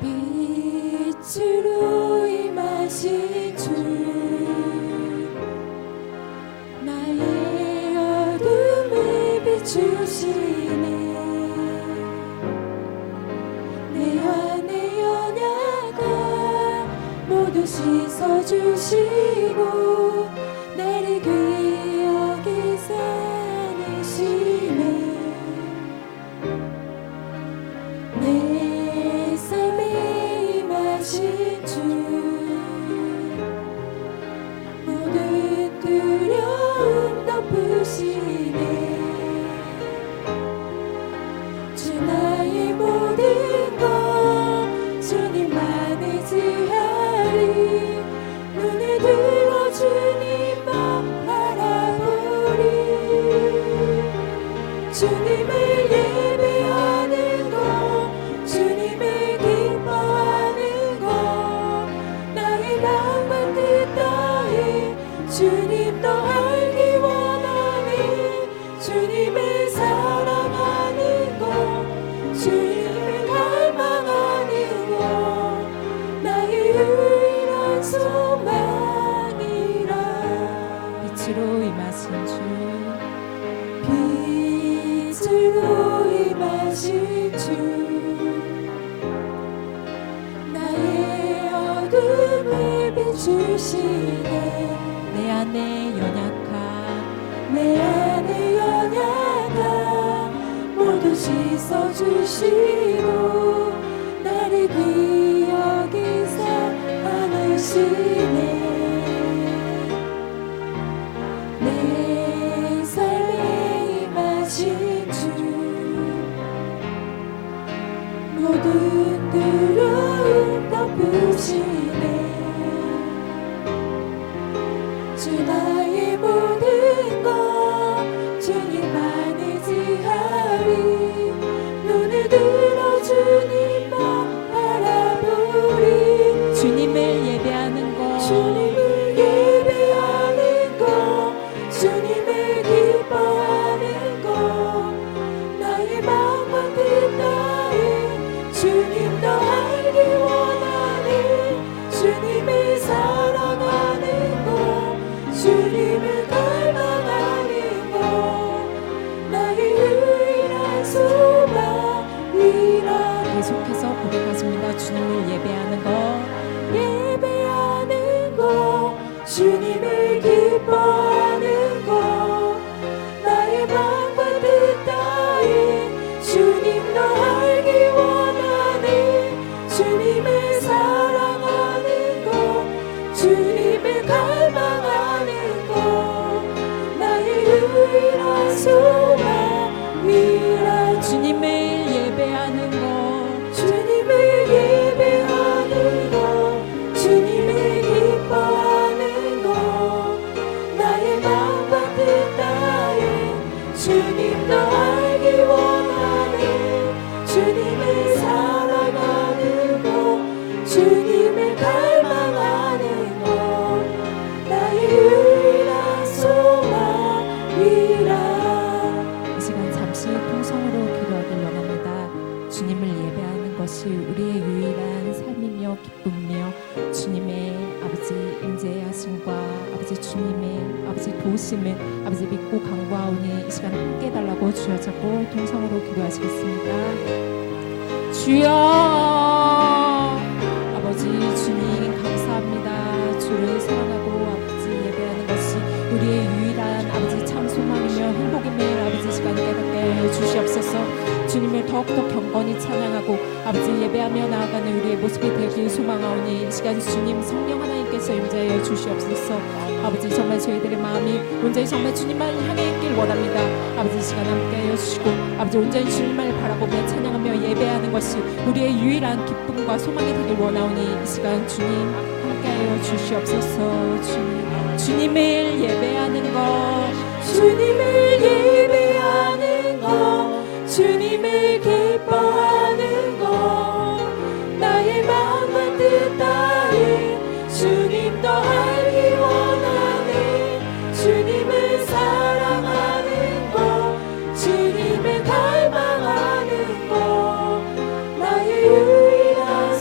빛으로 임하신 주 나의 어둠을 비추시네 내 안의 연약함 모두 씻어주시고 나를 귀히 여기사 안으시네 내 삶에 임하신 주 모든 두려움 덮으시네 주 나의 모든 것 주님만 의지하리 눈을 들어 주님만 바라보리 주님을 예배하는 것 주님을 기뻐하는 것 나의 마음과 뜻 다해 주님 더 알기 원하니 주님을 사랑하는 것 주님을 갈망하는 것 나의 유일한 소망이라 빛으로 임하신 주 빛으로 임하신 주 나의 어둠을 비추시네 내 안의 연약함 모두 씻어주시고 나를 귀히 여기사 안으시네 내 삶에 임하신 주 모든 두려움 덮으시네 주 나의 모든 것 주님만 의지하리 눈을 들어 주님만 바라보리 주님을 예배하는 것 주님을 예배하는 것 주님을 기뻐하는 것 나의 마음과 뜻 다해 주님 더 알기 원하니 주님을 사랑하는 것 주님을 갈망하는 것 나의 유일한 소망이라 계속해서 고백하십니다. 주님을 예배하는 것 주님을 기뻐하는 것 나의 마음과 뜻 다해 주님 더 알기 원하니 주님을 사랑하는 것 주님을 갈망하는 것 나의 유일한 소망이라 주님을 예배하는 것 주님을 예배하는 것 주님을 기뻐하는 것 나의 마음과 뜻 다해 주님 더 알기 원하니 주님을 사랑하는 것 주님을 갈망하는 것 나의 유일한 소망이라 이 시간 잠시 통성으로 기도하길 원합니다. 주님을 예배하는 것이 우리의 유일한 삶이며 기쁨이며 주님의 아버지 임재하심과 아버지 주님의 아버지 도우심을 아버지 믿고 간구하오니 이 시간 함께 해달라고 주여 잡고 통성으로 기도하시겠습니다. 주여 아버지 주님 감사합니다. 주를 사랑하고 아버지 예배하는 것이 우리의 유일한 아버지 참 소망이며 행복임을 아버지 시간 깨닫게 하여 주시옵소서. 주님을 더욱더 경건히 찬양하고 아버지 예배하며 나아가는 우리의 모습이 되길 소망하오니 이 시간 주님 성령 하나님께서 임재하여 주시옵소서. 아버지 정말 저희들의 마음이 온전히 정말 주님만 향해 있길 원합니다. 아버지 이 시간 함께하여 주시고 아버지 온전히 주님만을 바라보며 찬양하며 예배하는 것이 우리의 유일한 기쁨과 소망이 되길 원하오니 이 시간 주님 함께하여 주시옵소서. 주님을 예배하는 것 주님을 예배하는 것 주님을 기뻐하는 것 나의 마음과 뜻 다해 주님 더 알기 원하네 주님을 사랑하는 것 주님을 갈망하는 것 나의 유일한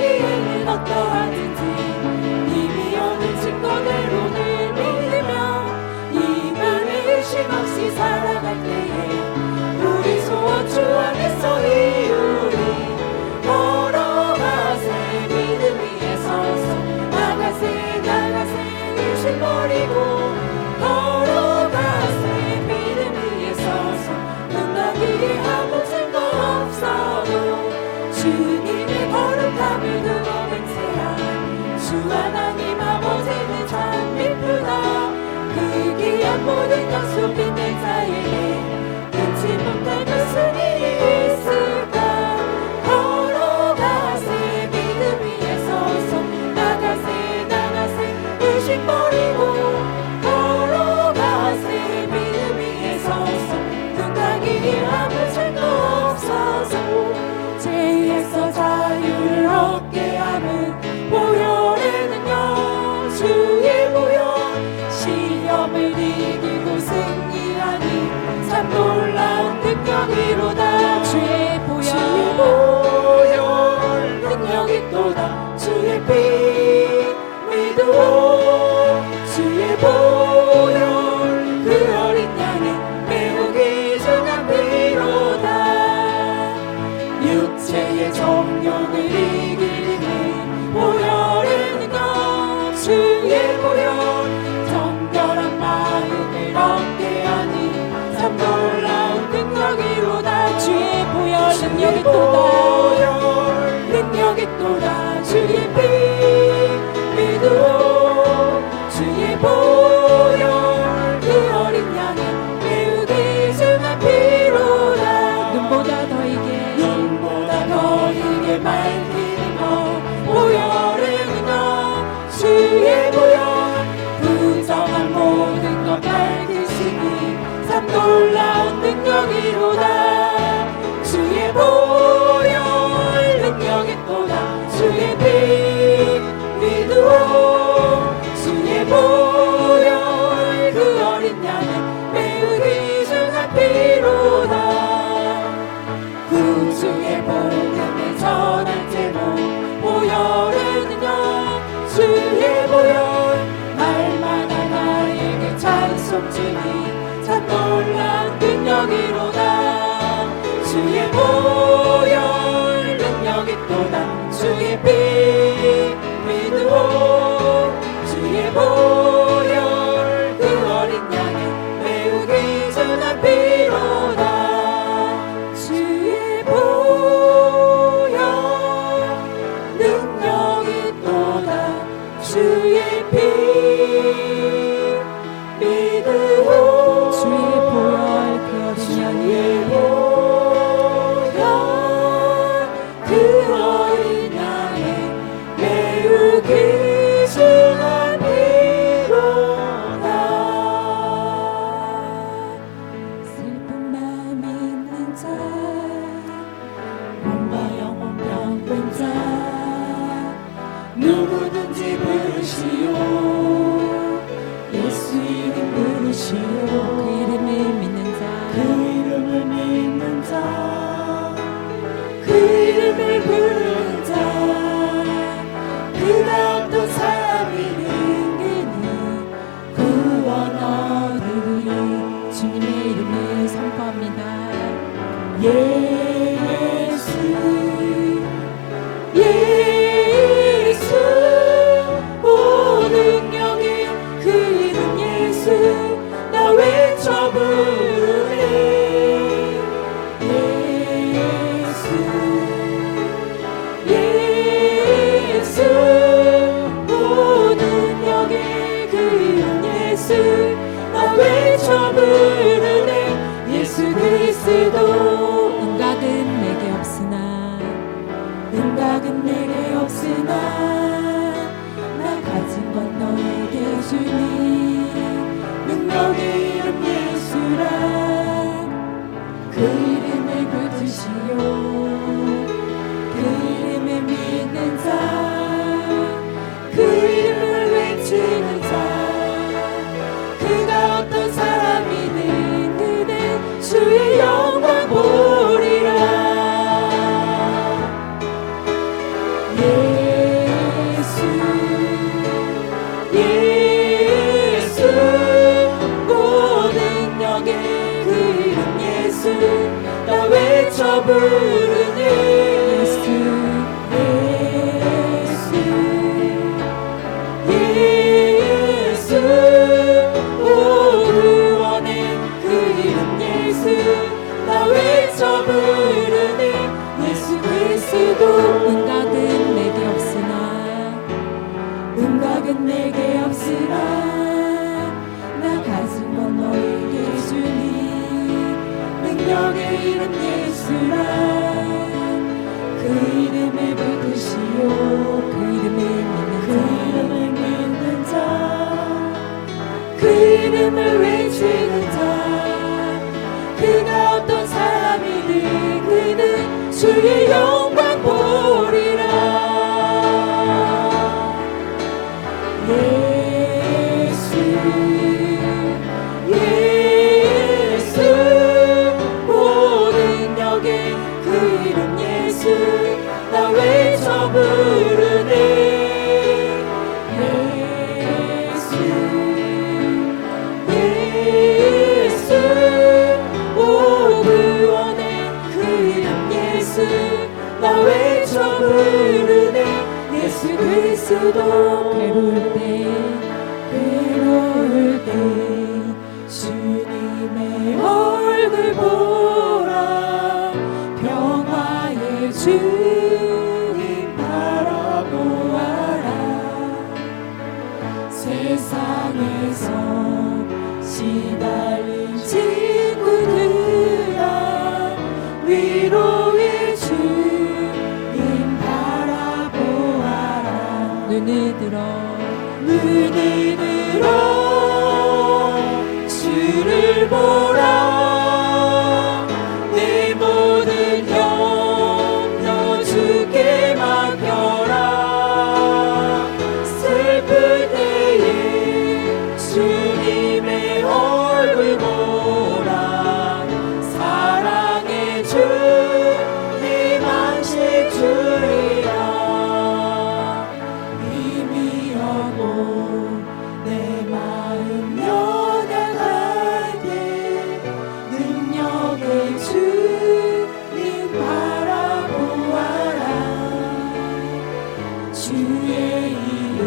보기에는 어떠하든지 이미 오는 증거대로를 믿으며 이만의 의심 없이 살아갈 때에 우리 소원 주 안에서 이루리. 걸어가세 믿음 위에 서서 나가세 의심 버리고 걸어가세 믿음 위에 서서 눈나기에 아무 증거 없어도 주님의 거룩함을 두고 맹세한 주 하나님 아버지는 참 미쁘다. 그 귀한 모든 약속 있는 자에게 끊지 못할 무슨 일이 있을까. 걸어가세 믿음 위에 서서 나가세 의심 버리고 걸어가세 믿음 위에 서서 눈가기에 아무 증거 없어서 죄에서 자유를 얻게 하는 보혈에는요 주의 보혈 시험을 이기고 승리하니 참 놀라운 능력이로다. 주의 보혈 능력이 또다. 주의 피 믿으오 주의 보혈 그 어린 양은 매우 귀중한 피로다. 육체의 정욕을 이기는 보혈에는요 주의 보혈 정결한 마음을 얻게 하니 참 놀라운 능력이로다. 주의 보혈 능력이 또다. 능력이 또다. 주의 피 믿으오 주의 보혈 그 어린 양은 매우 귀중한 피로다. 눈보다 더 이게 밝히는 것 보혈에는요 주의 보혈 부정한 모든 것 밝히시니 참 놀라운 능력이로다. 주의 보혈 능력이 또다. 주의 피 믿으오 주의 보혈 그 어린 양은 매우 귀중한 피로다. 구주의 복음을 전할 때로 보혈에는요 주의 보혈 날마다 나에게 찬송 주니 참 놀라운 능력이로다. 주의 보혈 능력이 또다. 주의 피 믿으오 주의 보혈 그 어린 양은 매우 귀중한 피로다. 주의 보혈 능력이 또다. 주의 피 믿으오 주의 보혈 그 어린 양의 그 어린 양의 매우 귀중한 피로다. 슬픈 마음 있는 자 몸과 영혼 병든 자 누구든지 부르시오 예수 이름 부르시오. 그 이름을 믿는 자 그 이름을 믿는 자 그 이름을 부르는 자 그가 어떤 사람이든 그는 구원 얻으리. 주님의 이름을 선포합니다. 예수 오 능력이 그 이름 예수 나 외쳐 부르네. 예수 오 능력이 그 이름 예수 나 외쳐 부르네. 예수 그리스도 은각은 내게 없으나 나 가진 건 너에게 주니 능력의 이름 예수라. 그 이름을 붙드시오 그 이름을 믿는 자 그 이름을 외치는 자 그가 어떤 사람이든 그는 주의 영광 보리라. 주의 영광 보리라. 예수 예수 모든 역에 그 이름 예수 나 외쳐 부르네. 예수 예수 오 구원의 그 이름 예수 나 외쳐 부르네. 예수 그리스도 괴로울 때 주님의 얼굴 보라. 평화의 주님 바라보아라. 세상에서 시달린 친구들아 위로의 주님 바라보아라. 눈을 들어 주를 보라. 내 모든 염려 주께 맡겨라. 슬플 때에 주님의 얼굴 보라. 사랑의 주님 안식 주리라. 힘이 없고 내 마음 연약할 때 능력의 주님 바라보아라. 주의 이름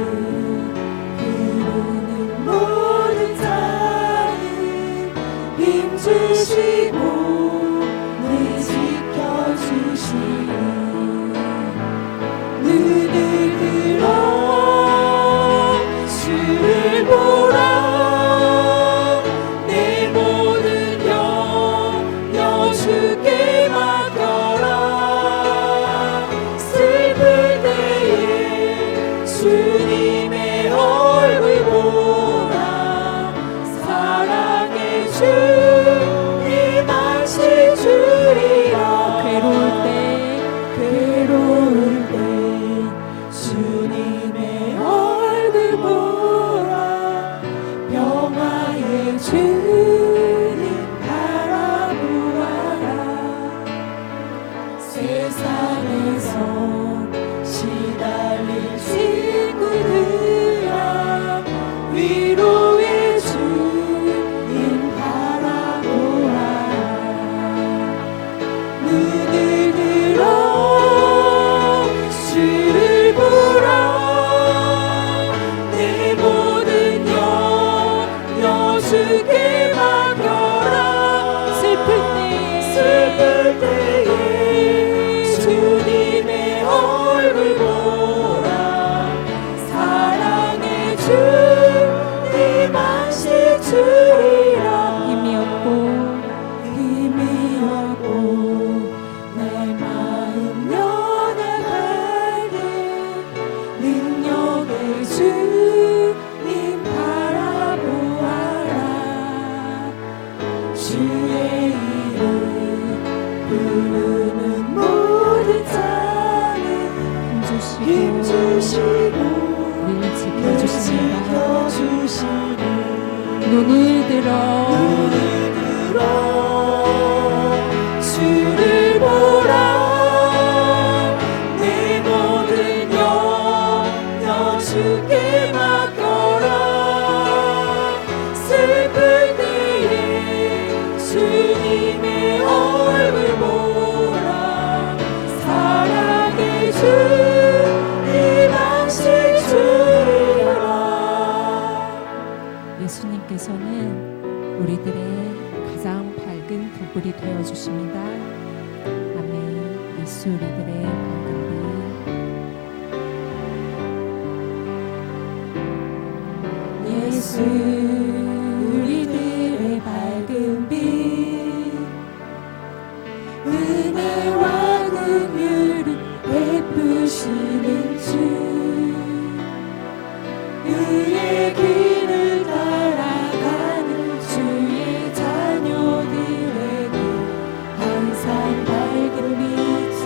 부르는 모든 자는 힘주시고 늘 지켜주시니 눈을 들어 주를 보라. 내 모든 염려 주께 맡겨라. 슬플 때에 주님의 얼굴 보라. 사랑의 주님 안식 주리라. 괴로울 때 주님의 얼굴 보라. 평화의 주님 바라보아라. 세상에서 시달린 친구들아 위로의 주님 바라보아라. 눈을 들어 주를 보라. 내 모든 염려 주께 맡겨라. 슬플 때에 주님의 얼굴 보라. 사랑의 주님 안식 주리라. 힘이 없고 내 마음 연약할 때 능력의 주님 바라보아라. 주의 이름 부르는 모든 자는 힘주시고 늘 지켜주시니 눈을 들어 주를 보라. 내 모든 염려 주께 맡겨라. 슬플 때에 주님의 얼굴 보라. 사랑의 주님 안식 주리라. 예수님께서는 우리들의 가장 밝은 불불이 되어 주십니다. 아멘. 예수 우리들의 밝은 빛. 예수 우리들의 밝은 빛. 은혜와 긍휼을 베푸시는 주. 의의 길을 따라가는 주의 자녀들에게 항상 밝은 빛을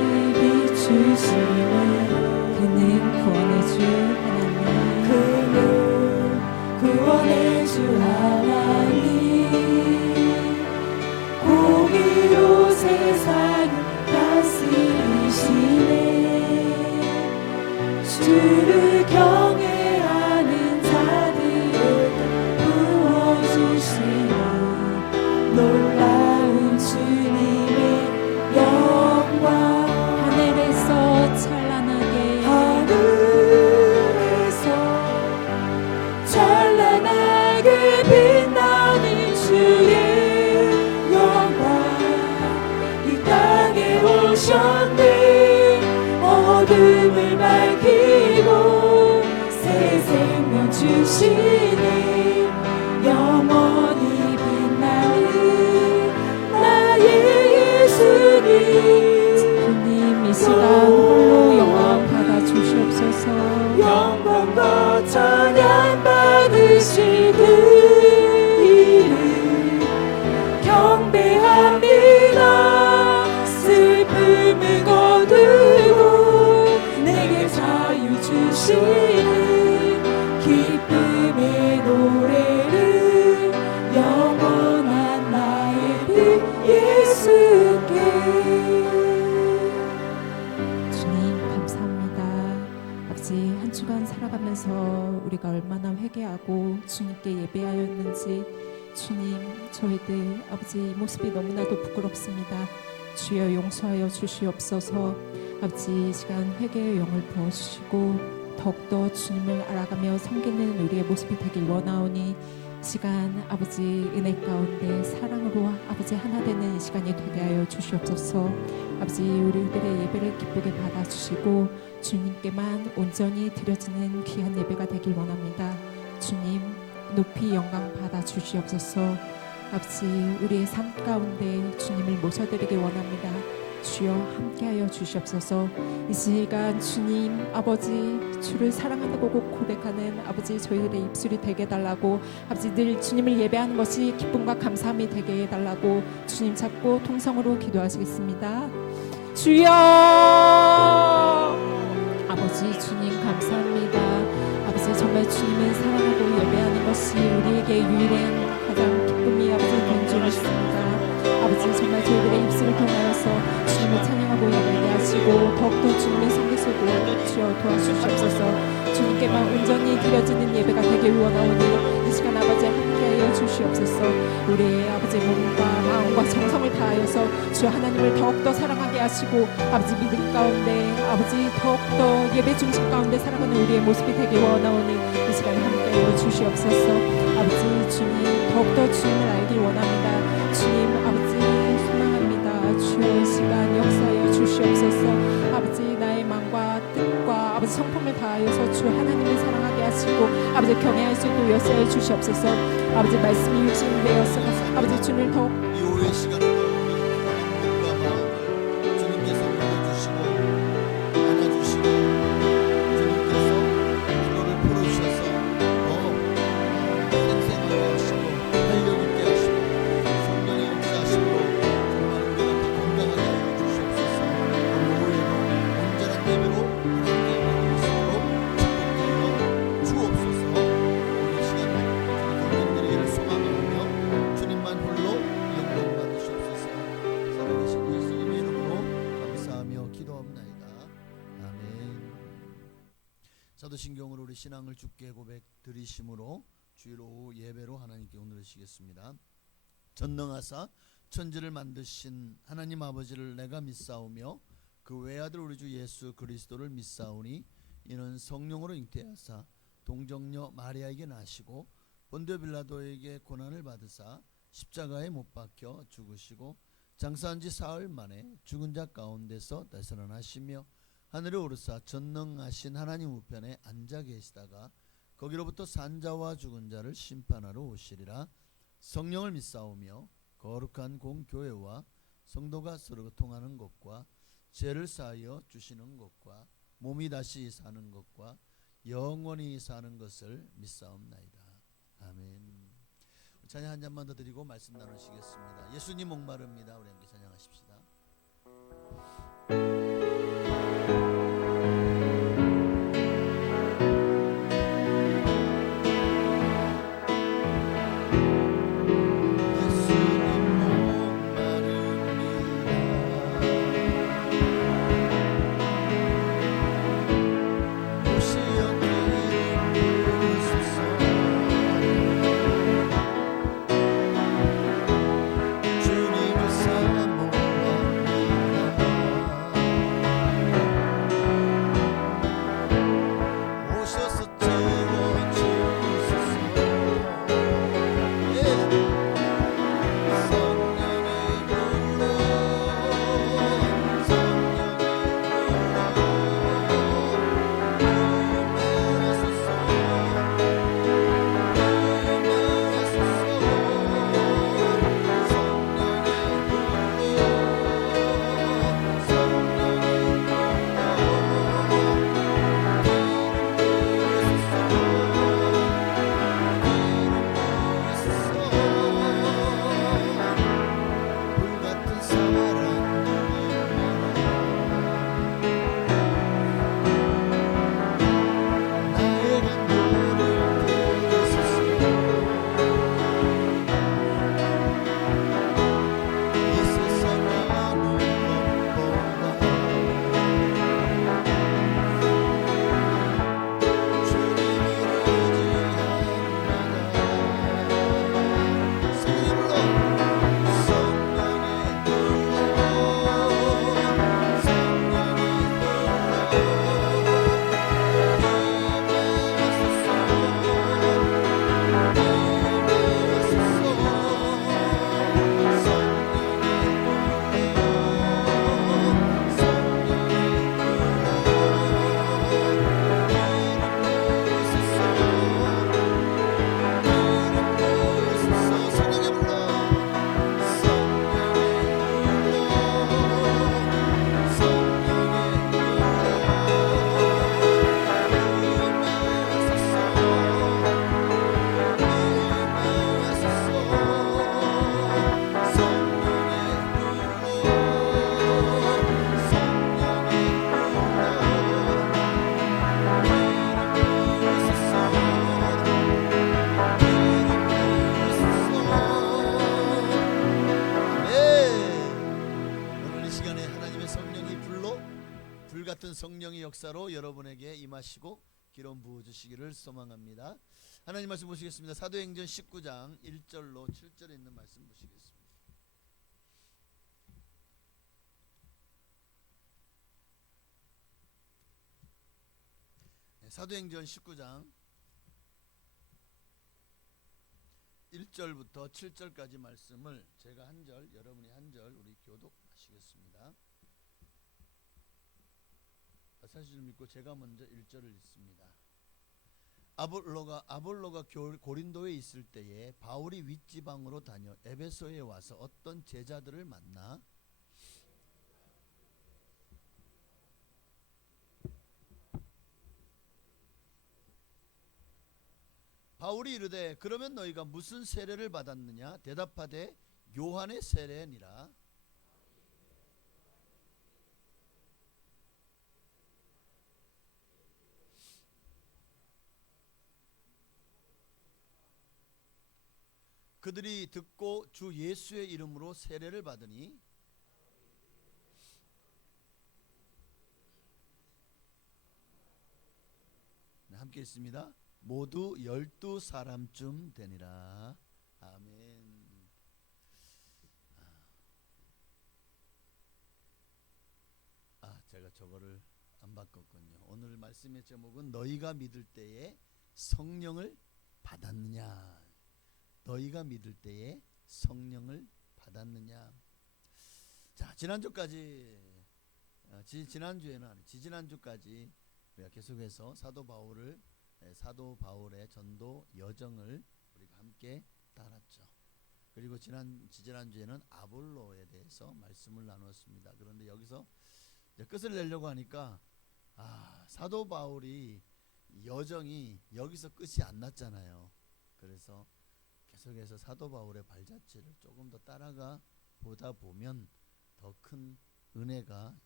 어둠을 밝히고 새 생명 주시니 영원히 빛나는 나의 예수님. 주님 이 시간 홀로 영광 받아 주시옵소서. 영광과 찬양 받으시듯 경배합니다. 슬픔을 거두고 내게 자유 주시는 기쁨의 노래를 영원한 나의 빛 예수께. 주님 감사합니다. 아버지 한 주간 살아가면서 우리가 얼마나 회개하고 주님께 예배하였는지 주님 저희들 아버지 이 모습이 너무나도 부끄럽습니다. 주여 용서하여 주시옵소서. 아버지 이 시간 회개의 영을 부어주시고 더욱더 주님을 알아가며 섬기는 우리의 모습이 되길 원하오니 시간 아버지 은혜 가운데 사랑으로 아버지 하나 되는 이 시간이 되게 하여 주시옵소서. 아버지 우리들의 예배를 기쁘게 받아주시고 주님께만 온전히 드려지는 귀한 예배가 되길 원합니다. 주님 높이 영광 받아 주시옵소서. 아버지 우리의 삶 가운데 주님을 모셔드리길 원합니다. 주여 함께하여 주시옵소서. 이 시간 주님 아버지 주를 사랑한다고 고백하는 아버지 저희들의 입술이 되게 해달라고 아버지 늘 주님을 예배하는 것이 기쁨과 감사함이 되게 해달라고 주님 찾고 통성으로 기도하시겠습니다. 주여 아버지 주님 감사합니다. 아버지 정말 주님을 사랑하고 예배하는 것이 우리에게 유일한 가장 기쁨이 아버지 된 줄 믿습니다. 아버지 정말 저희들의 입술을 통하여서 주님을 찬양하고 예배하게 하시고 더욱더 주님의 섬기소도 주여 도와주시옵소서. 주님께만 온전히 드려지는 예배가 되길 원하오니 이 시간 아버지 함께하여 주시옵소서. 우리의 아버지 몸과 마음과 정성을 다하여서 주여 하나님을 더욱더 사랑하게 하시고 아버지 믿음 가운데 아버지 더욱더 예배 중심 가운데 살아가는 우리의 모습이 되길 원하오니 이 시간에 함께하여 주시옵소서. 아버지 주님 더욱더 주님을 알길 원합니다. 주님 아버지 소망합니다. 주여 이 시간 역사하여 주시옵소서. 아버지 나의 마음과 뜻과 아버지 성품을 다하여서 주 하나님을 사랑하게 하시고 아버지 경외할 수 있도록 역사하여 주시옵소서. 아버지 말씀이 육신이 되어서 아버지 주님을 더욱 이 오후의 시간을 마음과 마음을 주님께서 불러주시고 안아주시고 주님께서 너를 풀어주셔서 더 생생하게 하시고 활력 있게 하시고 성령의 역사하심으로 정말 우리가 더 건강하게 하여 주시옵소서. 오늘 오후에도 온전한 예배로 하나님께 예배드릴 수 있도록 축복드려 주옵소서. 오늘 시간 주님 경배드리기를 소망하며 주님만 홀로 영광 받으시옵소서. 살아계신 예수님의 이름으로 감사하며 기도합나이다. 아멘. 사도신경으로 우리 신앙을 주께 고백 드리심으로 주일 오후 예배로 하나님께 오늘으시겠습니다. 전능하사 천지를 만드신 하나님 아버지를 내가 믿사오며 그 외아들 우리 주 예수 그리스도를 믿사오니 이는 성령으로 잉태하사 동정녀 마리아에게 나시고 본디오 빌라도에게 고난을 받으사 십자가에 못 박혀 죽으시고 장사한 지 사흘 만에 죽은 자 가운데서 되살아나시며 하늘에 오르사 전능하신 하나님 우편에 앉아 계시다가 거기로부터 산 자와 죽은 자를 심판하러 오시리라. 성령을 믿사오며 거룩한 공교회와 성도가 서로 통하는 것과 죄를 사하여 주시는 것과 몸이 다시 사는 것과 영원히 사는 것을 믿사옵나이다. 아멘. 찬양 한 잔만 더 드리고 말씀 나누시겠습니다. 예수님 목마릅니다. 우리 함께 찬양하십시다. 주님을 사모합니다. 같은 성령의 역사로 여러분에게 임하시고 기름 부어 주시기를 소망합니다. 하나님 말씀 보시겠습니다. 사도행전 19장 1절로 7절에 있는 말씀 보시겠습니다. 사도행전 19장 1절부터 7절까지 말씀을 제가 한 절, 여러분이 한 절 우리 교독하시겠습니다. 사실을 믿고 제가 먼저 1절을 읽습니다. 아볼로가 고린도에 있을 때에 바울이 윗지방으로 다녀 에베소에 와서 어떤 제자들을 만나 바울이 이르되 그러면 너희가 무슨 세례를 받았느냐? 대답하되 요한의 세례니라. 그들이 듣고 주 예수의 이름으로 세례를 받으니 함께 있습니다. 모두 12사람쯤 되니라. 아멘. 제가 저거를 안 바꿨군요. 오늘 말씀의 제목은 너희가 믿을 때에 성령을 받았느냐. 너희가 믿을 때에 성령을 받았느냐. 자, 지난주까지 지난주에는 아니 지지난주까지 우리가 계속해서 사도 바울의 전도 여정을 우리가 함께 따랐죠. 그리고 지지난주에는 아볼로에 대해서 말씀을 나눴습니다. 그런데 여기서 이제 끝을 내려고 하니까 사도 바울이 여정이 여기서 끝이 안 났잖아요. 그래서 계속해서 사도 바울의 발자취를 조금 더 따라가 보다 보면 더 큰 은혜가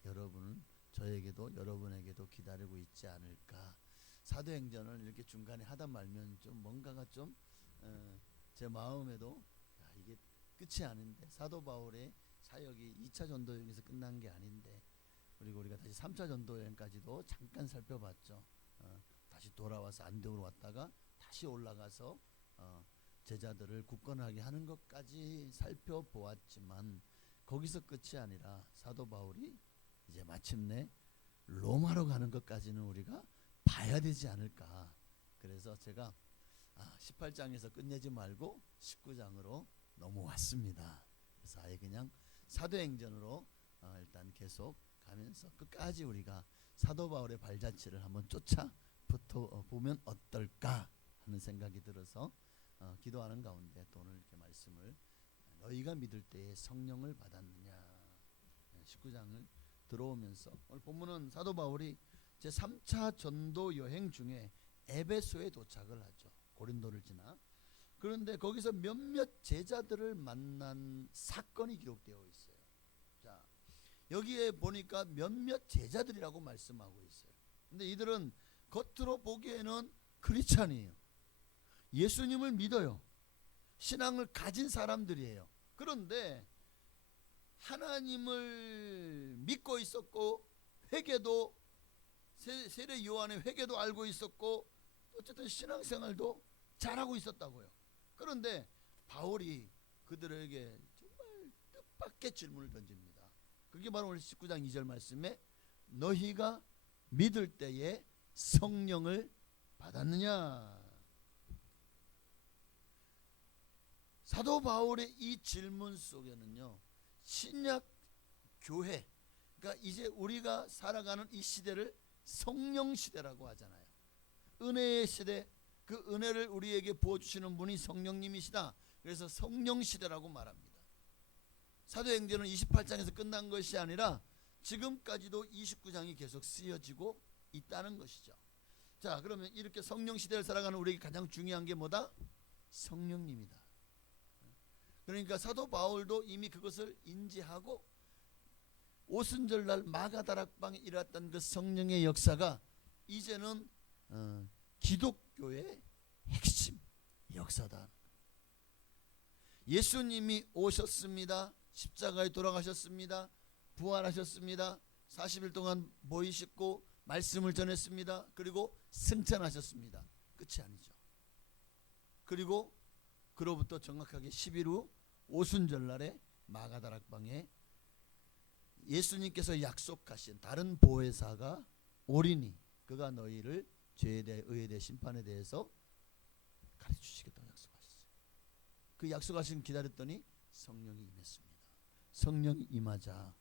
저에게도 여러분에게도 기다리고 있지 않을까. 사도행전을 이렇게 중간에 하다 말면 좀 뭔가가 좀 제 마음에도 이게 끝이 아닌데, 사도 바울의 사역이 2차 전도 여행에서 끝난 게 아닌데, 그리고 우리가 다시 3차 전도 여행까지도 잠깐 살펴봤죠. 다시 돌아와서 안디옥으로 왔다가 다시 올라가서 제자들을 굳건하게 하는 것까지 살펴보았지만 거기서 끝이 아니라 사도 바울이 이제 마침내 로마로 가는 것까지는 우리가 봐야 되지 않을까. 그래서 제가 18장에서 끝내지 말고 19장으로 넘어왔습니다. 그래서 아예 그냥 사도행전으로 일단 계속 가면서 끝까지 우리가 사도 바울의 발자취를 한번 쫓아부터 보면 어떨까 하는 생각이 들어서 기도하는 가운데 또 오늘 이렇게 말씀을 너희가 믿을 때에 성령을 받았느냐 19장을 들어오면서 오늘 본문은 사도 바울이 제3차 전도 여행 중에 에베소에 도착을 하죠. 고린도를 지나. 그런데 거기서 몇몇 제자들을 만난 사건이 기록되어 있어요. 자, 여기에 보니까 몇몇 제자들이라고 말씀하고 있어요. 근데 이들은 겉으로 보기에는 크리스찬이에요. 예수님을 믿어요. 신앙을 가진 사람들이에요. 그런데 하나님을 믿고 있었고, 회개도 세례 요한의 회개도 알고 있었고, 어쨌든 신앙생활도 잘하고 있었다고요. 그런데 바울이 그들에게 정말 뜻밖의 질문을 던집니다. 그게 바로 오늘 19장 2절 말씀에 너희가 믿을 때에 성령을 받았느냐. 사도 바울의 이 질문 속에는요, 신약 교회, 그러니까 이제 우리가 살아가는 이 시대를 성령 시대라고 하잖아요. 은혜의 시대, 그 은혜를 우리에게 부어주시는 분이 성령님이시다. 그래서 성령 시대라고 말합니다. 사도행전은 28장에서 끝난 것이 아니라 지금까지도 29장이 계속 쓰여지고 있다는 것이죠. 자, 그러면 이렇게 성령 시대를 살아가는 우리에게 가장 중요한 게 뭐다? 성령님이다. 그러니까 사도 바울도 이미 그것을 인지하고 오순절날 마가다락방에 일어났던 그 성령의 역사가 이제는 기독교의 핵심 역사다. 예수님이 오셨습니다. 십자가에 돌아가셨습니다. 부활하셨습니다. 40일 동안 보이시고 말씀을 전했습니다. 그리고 승천하셨습니다. 끝이 아니죠. 그리고 그로부터 정확하게 10일 후 오순절날에 마가다락방에 예수님께서 약속하신 다른 보혜사가 오리니 그가 너희를 죄에 대해 의에 대해 심판에 대해서 가르쳐주시겠다고 약속하셨어요. 그 약속하신 기다렸더니 성령이 임했습니다. 성령이 임하자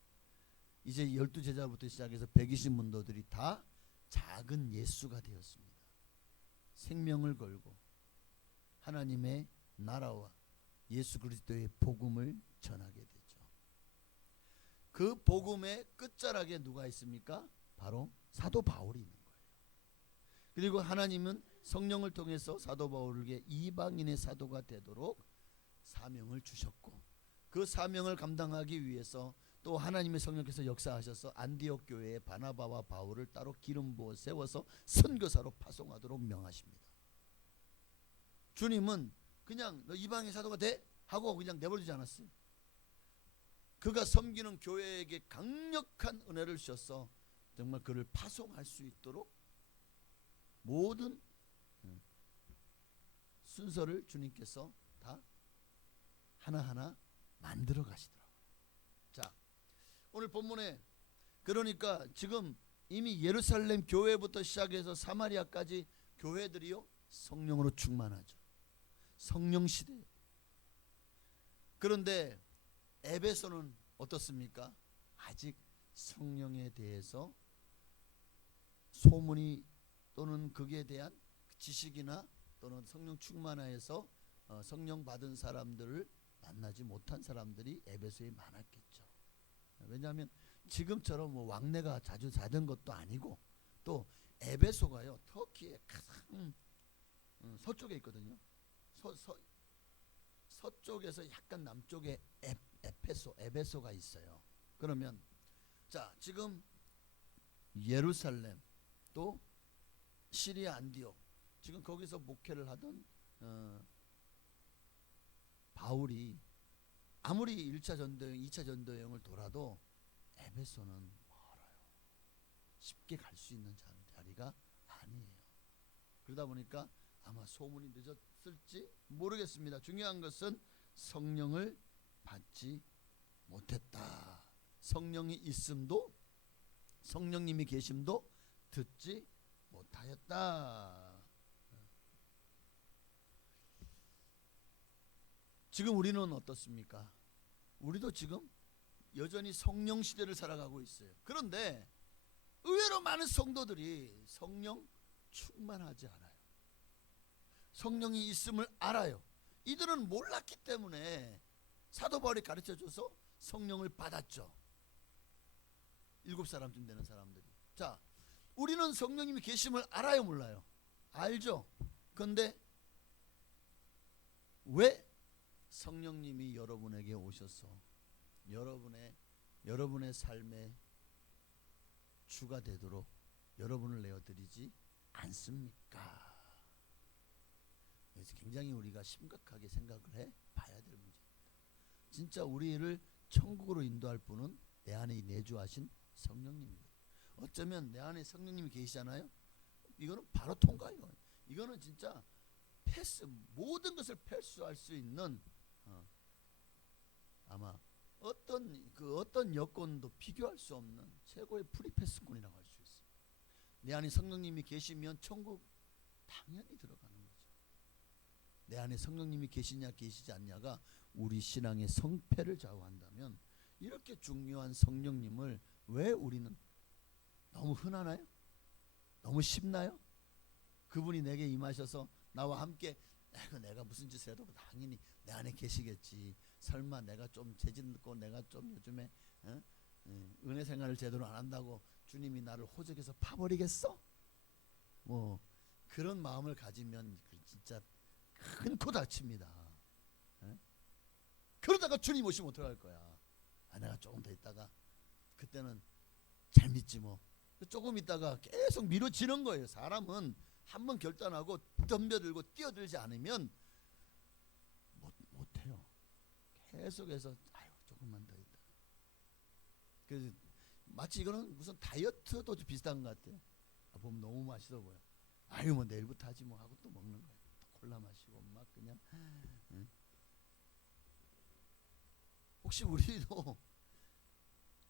이제 12제자부터 시작해서 120문도들이 다 작은 예수가 되었습니다. 생명을 걸고 하나님의 나라와 예수 그리스도의 복음을 전하게 되죠. 그 복음의 끝자락에 누가 있습니까? 바로 사도 바울이 있는 거예요. 그리고 하나님은 성령을 통해서 사도 바울에게 이방인의 사도가 되도록 사명을 주셨고 그 사명을 감당하기 위해서 또 하나님의 성령께서 역사하셔서 안디옥 교회에 바나바와 바울을 따로 기름 부어 세워서 선교사로 파송하도록 명하십니다. 주님은 그냥 너 이방인 사도가 돼? 하고 그냥 내버려두지 않았어요. 그가 섬기는 교회에게 강력한 은혜를 주셔서 정말 그를 파송할 수 있도록 모든 순서를 주님께서 다 하나하나 만들어 가시더라고요. 자, 오늘 본문에 그러니까 지금 이미 예루살렘 교회부터 시작해서 사마리아까지 교회들이요 성령으로 충만하죠. 성령 시대예요. 그런데 에베소는 어떻습니까? 아직 성령에 대해서 소문이 또는 거기에 대한 지식이나 또는 성령 충만하여서 성령 받은 사람들을 만나지 못한 사람들이 에베소에 많았겠죠. 왜냐하면 지금처럼 뭐 왕래가 자주 자던 것도 아니고 또 에베소가요 터키의 가장 서쪽에 있거든요. 서쪽에서 약간 남쪽에 에베소가 있어요. 그러면 자 지금 예루살렘 또 시리아 안디옥 지금 거기서 목회를 하던 바울이 아무리 1차 전도여행 2차 전도여행을 돌아도 에베소는 멀어요. 쉽게 갈 수 있는 자리가 아니에요. 그러다 보니까 아마 소문이 늦었을지 모르겠습니다. 중요한 것은 성령을 받지 못했다. 성령이 있음도 성령님이 계심도 듣지 못하였다. 지금 우리는 어떻습니까? 우리도 지금 여전히 성령 시대를 살아가고 있어요. 그런데 의외로 많은 성도들이 성령 충만하지 않아요. 성령이 있음을 알아요. 이들은 몰랐기 때문에 사도 바울이 가르쳐줘서 성령을 받았죠. 7사람쯤 되는 사람들이. 자, 우리는 성령님이 계심을 알아요, 몰라요? 알죠. 그런데 왜 성령님이 여러분에게 오셔서 여러분의 삶의 주가 되도록 여러분을 내어드리지 않습니까? 그래서 굉장히 우리가 심각하게 생각을 해 봐야 될 문제입니다. 진짜 우리를 천국으로 인도할 분은 내 안에 내주하신 성령님이거든요. 어쩌면 내 안에 성령님이 계시잖아요. 이거는 바로 통과예요. 이거는 진짜 모든 것을 패스할 수 있는 아마 어떤 여건도 비교할 수 없는 최고의 프리패스권이라고 할 수 있어요. 내 안에 성령님이 계시면 천국 당연히 들어가는 거죠. 내 안에 성령님이 계시냐 계시지 않냐가 우리 신앙의 성패를 좌우한다면 이렇게 중요한 성령님을 왜 우리는 너무 흔하나요? 너무 쉽나요? 그분이 내게 임하셔서 나와 함께 내가 무슨 짓을 해도 당연히 내 안에 계시겠지. 설마 내가 좀 죄짓고 내가 좀 요즘에 은혜 생활을 제대로 안 한다고 주님이 나를 호적에서 파버리겠어? 뭐 그런 마음을 가지면 진짜 큰 코 다칩니다. 그러다가 주님 오시면 어떡할 거야? 내가 조금 더 있다가 그때는 잘 믿지 뭐. 조금 있다가 계속 미뤄지는 거예요. 사람은 한번 결단하고 덤벼들고 뛰어들지 않으면 못해요. 계속해서 조금만 더 있다. 그래서 마치 이거는 무슨 다이어트도 좀 비슷한 것 같아요. 보면 너무 맛있어 보여. 아유 뭐 내일부터 하지 뭐 하고 또 먹는 거예요. 또 콜라 마시고 막 그냥. 응? 혹시 우리도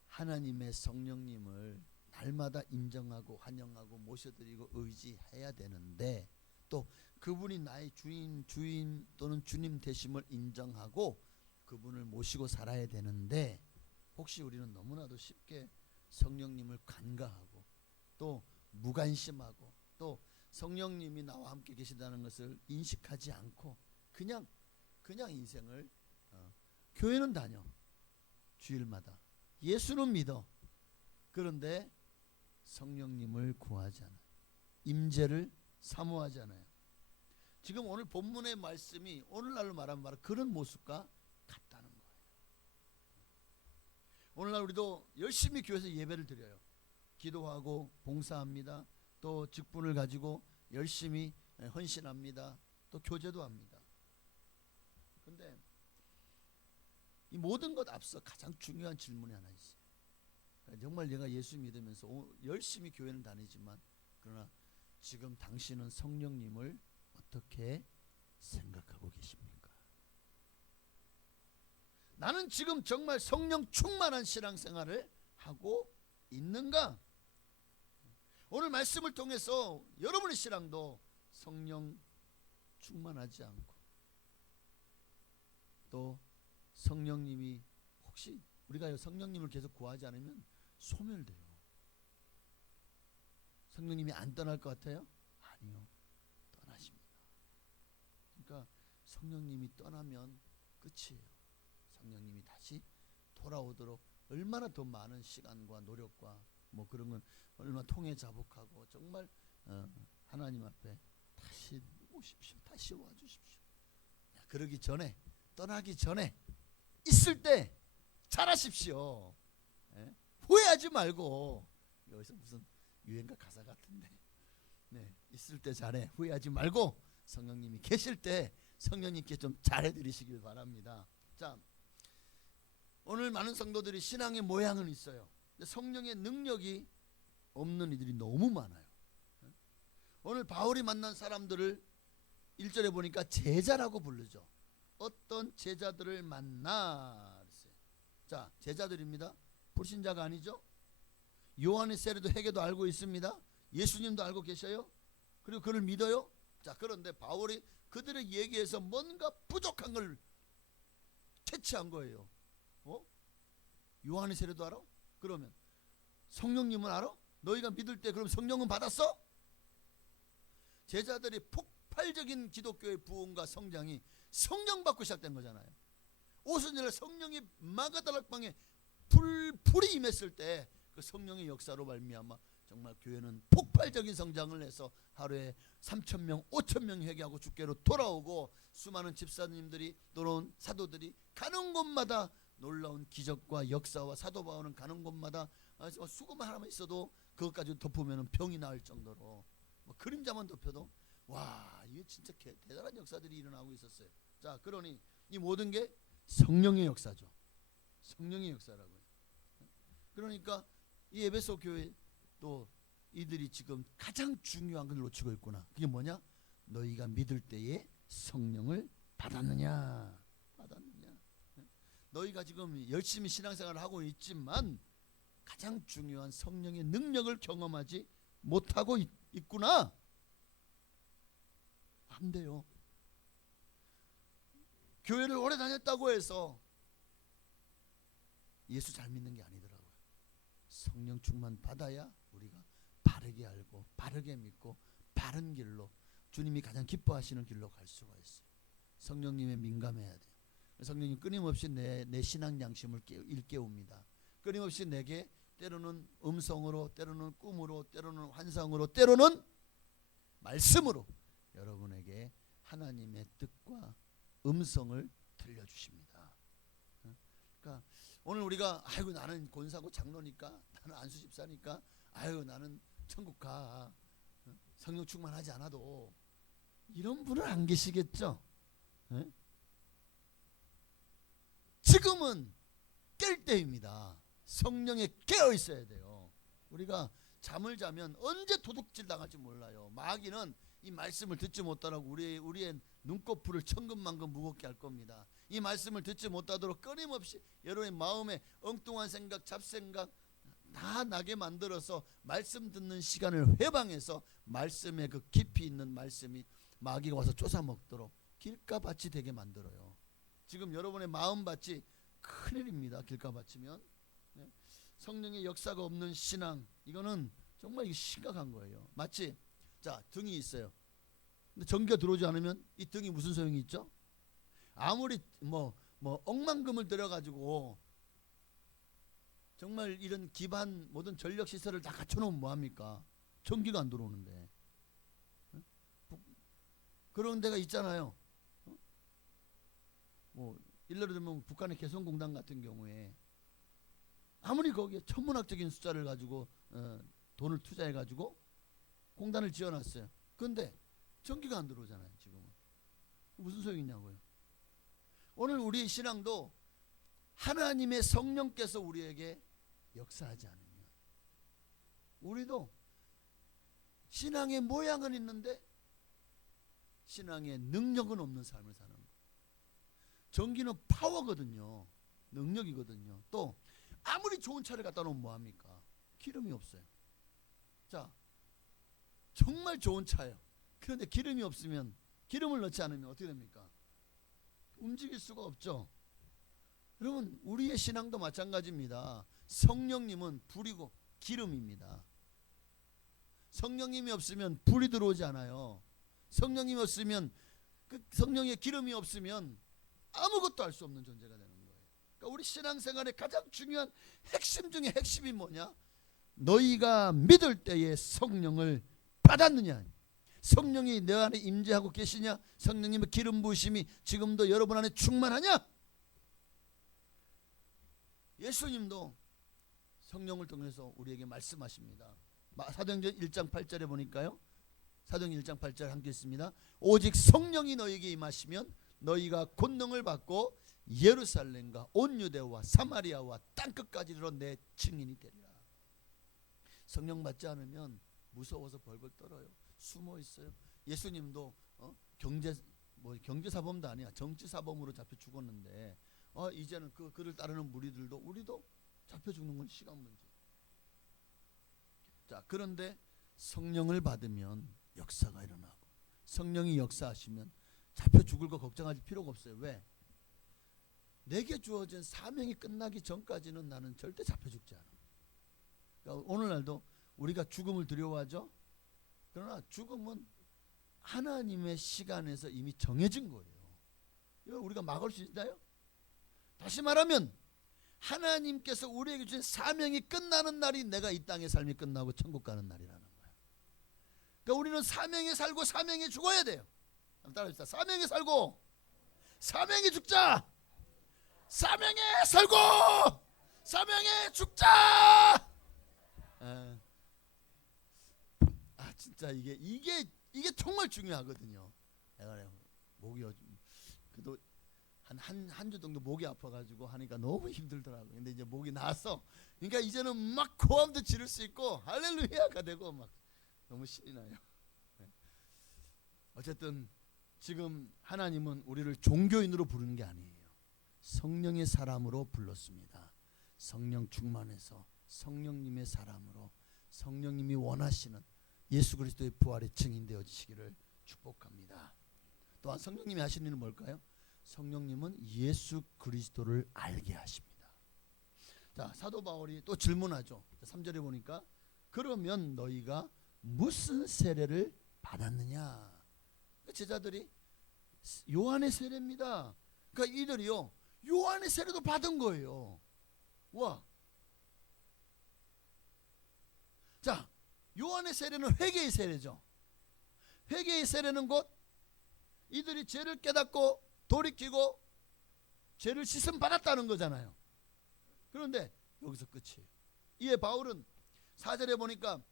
하나님의 성령님을 날마다 인정하고 환영하고 모셔드리고 의지해야 되는데, 또 그분이 나의 주인 또는 주님 되심을 인정하고 그분을 모시고 살아야 되는데, 혹시 우리는 너무나도 쉽게 성령님을 간과하고 또 무관심하고 또 성령님이 나와 함께 계시다는 것을 인식하지 않고 그냥 인생을 교회는 다녀, 주일마다 예수는 믿어. 그런데 성령님을 구하지 않아요. 임재를 사모하지 않아요. 지금 오늘 본문의 말씀이 오늘날로 말하면 바로 그런 모습과 같다는 거예요. 오늘날 우리도 열심히 교회에서 예배를 드려요. 기도하고 봉사합니다. 또 직분을 가지고 열심히 헌신합니다. 또 교제도 합니다. 근데 이 모든 것 앞서 가장 중요한 질문이 하나 있어요. 정말 내가 예수 믿으면서 열심히 교회는 다니지만, 그러나 지금 당신은 성령님을 어떻게 생각하고 계십니까? 나는 지금 정말 성령 충만한 신앙생활을 하고 있는가? 오늘 말씀을 통해서 여러분의 신앙도 성령 충만하지 않고, 또 성령님이, 혹시 우리가 성령님을 계속 구하지 않으면 소멸돼요. 성령님이 안 떠날 것 같아요? 아니요, 떠나십니다. 그러니까 성령님이 떠나면 끝이에요. 성령님이 다시 돌아오도록 얼마나 더 많은 시간과 노력과 뭐 그런 건 얼마나 통해 자복하고 정말 하나님 앞에 다시 오십시오. 다시 와주십시오. 그러기 전에, 떠나기 전에 있을 때 잘하십시오. 예? 후회하지 말고. 여기서 무슨 유행가 가사 같은데, 네, 있을 때 잘해, 후회하지 말고 성령님이 계실 때 성령님께 좀 잘해드리시길 바랍니다. 자, 오늘 많은 성도들이 신앙의 모양은 있어요. 근데 성령의 능력이 없는 이들이 너무 많아요. 오늘 바울이 만난 사람들을 1절에 보니까 제자라고 부르죠. 어떤 제자들을 만나. 자, 제자들입니다. 불신자가 아니죠. 요한의 세례도 회개도 알고 있습니다. 예수님도 알고 계셔요. 그리고 그를 믿어요. 자, 그런데 바울이 그들의 얘기에서 뭔가 부족한 걸 캐치한 거예요. 요한의 세례도 알아? 그러면 성령님은 알아? 너희가 믿을 때 그럼 성령은 받았어? 제자들이 폭발적인 기독교의 부흥과 성장이 성령 받고 시작된 거잖아요. 오순절에 성령이 마가다락방에 불이 임했을 때 그 성령의 역사로 말미암아 정말 교회는 폭발적인 성장을 해서 하루에 3,000명, 5,000명이 회개하고 주께로 돌아오고, 수많은 집사님들이 또는 사도들이 가는 곳마다 놀라운 기적과 역사와 사도 바울은 가는 곳마다 수고만 하나만 있어도 그것까지 덮으면 병이 나을 정도로, 뭐 그림자만 덮여도 와, 이게 진짜 대단한 역사들이 일어나고 있었어요. 자, 그러니 이 모든 게 성령의 역사죠. 성령의 역사라고요. 그러니까 이 에베소 교회 또 이들이 지금 가장 중요한 걸 놓치고 있구나. 그게 뭐냐? 너희가 믿을 때에 성령을 받았느냐? 너희가 지금 열심히 신앙생활을 하고 있지만 가장 중요한 성령의 능력을 경험하지 못하고 있구나. 안 돼요. 교회를 오래 다녔다고 해서 예수 잘 믿는 게 아니더라고요. 성령 충만 받아야 우리가 바르게 알고 바르게 믿고 바른 길로, 주님이 가장 기뻐하시는 길로 갈 수가 있어요. 성령님에 민감해야 돼요. 성령님 끊임없이 내 신앙 양심을 일깨웁니다. 끊임없이 내게 때로는 음성으로, 때로는 꿈으로, 때로는 환상으로, 때로는 말씀으로 여러분에게 하나님의 뜻과 음성을 들려주십니다. 그러니까 오늘 우리가 아이고 나는 권사고 장로니까, 나는 안수 집사니까, 아유 나는 천국 가, 성령 충만하지 않아도, 이런 분은 안 계시겠죠. 지금은 깰 때입니다. 성령에 깨어 있어야 돼요. 우리가 잠을 자면 언제 도둑질 당할지 몰라요. 마귀는 이 말씀을 듣지 못하라고 우리의 눈꺼풀을 천근만근 무겁게 할 겁니다. 이 말씀을 듣지 못하도록 끊임없이 여러분의 마음에 엉뚱한 생각, 잡생각 다 나게 만들어서 말씀 듣는 시간을 회방해서 말씀의 그 깊이 있는 말씀이 마귀가 와서 쫓아먹도록 길가밭이 되게 만들어요. 지금 여러분의 마음밭이 큰일입니다. 길가밭이면. 성령의 역사가 없는 신앙, 이거는 정말 이게 심각한 거예요. 마치 자, 등이 있어요. 근데 전기가 들어오지 않으면 이 등이 무슨 소용이 있죠? 아무리 뭐 억만금을 들여가지고 정말 이런 기반 모든 전력 시설을 다 갖춰놓으면 뭐합니까? 전기가 안 들어오는데. 그런 데가 있잖아요. 뭐 예를 들면 북한의 개성공단 같은 경우에 아무리 거기에 천문학적인 숫자를 가지고 돈을 투자해가지고 공단을 지어놨어요. 그런데 전기가 안 들어오잖아요. 지금은 무슨 소용이 있냐고요. 오늘 우리의 신앙도 하나님의 성령께서 우리에게 역사하지 않으면 우리도 신앙의 모양은 있는데 신앙의 능력은 없는 삶을 사는 거예요. 전기는 파워거든요. 능력이거든요. 또 아무리 좋은 차를 갖다 놓으면 뭐합니까? 기름이 없어요. 자, 정말 좋은 차예요. 그런데 기름이 없으면, 기름을 넣지 않으면 어떻게 됩니까? 움직일 수가 없죠. 여러분, 우리의 신앙도 마찬가지입니다. 성령님은 불이고 기름입니다. 성령님이 없으면 불이 들어오지 않아요. 성령님이 없으면, 그 성령의 기름이 없으면 아무것도 할 수 없는 존재가 되는 거예요. 그러니까 우리 신앙생활의 가장 중요한 핵심 중에 핵심이 뭐냐? 너희가 믿을 때에 성령을 받았느냐? 성령이 내 안에 임재하고 계시냐? 성령님의 기름 부으심이 지금도 여러분 안에 충만하냐? 예수님도 성령을 통해서 우리에게 말씀하십니다. 사도행전 1장 8절에 보니까요. 사도행전 1장 8절 함께 있습니다. 오직 성령이 너희에게 임하시면 너희가 권능을 받고 예루살렘과 온 유대와 사마리아와 땅끝까지 이르러 내 증인이 되리라. 성령 받지 않으면 무서워서 벌벌 떨어요. 숨어 있어요. 예수님도 경제사범도 아니야. 정치사범으로 잡혀 죽었는데 이제는 그를 따르는 무리들도 우리도 잡혀 죽는 건 시간 문제. 자, 그런데 성령을 받으면 역사가 일어나고 성령이 역사하시면 잡혀 죽을 거 걱정할 필요가 없어요. 왜? 내게 주어진 사명이 끝나기 전까지는 나는 절대 잡혀 죽지 않아. 그러니까 오늘날도 우리가 죽음을 두려워하죠. 그러나 죽음은 하나님의 시간에서 이미 정해진 거예요. 이걸 우리가 막을 수 있나요? 다시 말하면 하나님께서 우리에게 주신 사명이 끝나는 날이 내가 이 땅의 삶이 끝나고 천국 가는 날이라는 거예요. 그러니까 우리는 사명에 살고 사명에 죽어야 돼요. 따라합시다. 사명에 살고 사명에 죽자. 사명에 살고 사명에 죽자. 진짜 이게 정말 중요하거든요. 내가 목이 그래도 한 주 정도 목이 아파가지고 하니까 너무 힘들더라고요. 근데 이제 목이 나았어. 그러니까 이제는 막 고함도 지를 수 있고 할렐루야가 되고 막 너무 신이 나요. 어쨌든 지금 하나님은 우리를 종교인으로 부르는 게 아니에요. 성령의 사람으로 불렀습니다. 성령 충만해서 성령님의 사람으로 성령님이 원하시는 예수 그리스도의 부활의 증인 되어지시기를 축복합니다. 또한 성령님이 하시는 일은 뭘까요? 성령님은 예수 그리스도를 알게 하십니다. 자, 사도 바울이 또 질문하죠. 3절에 보니까 그러면 너희가 무슨 세례를 받았느냐? 제자들이 요한의 세례입니다. 그러니까 이들이요 요한의 세례도 받은 거예요. 와. 자, 요한의 세례는 회개의 세례죠. 회개의 세례는 곧 이들이 죄를 깨닫고 돌이키고 죄를 씻음 받았다는 거잖아요. 그런데 여기서 끝이에요. 이에 바울은 4절에 보니까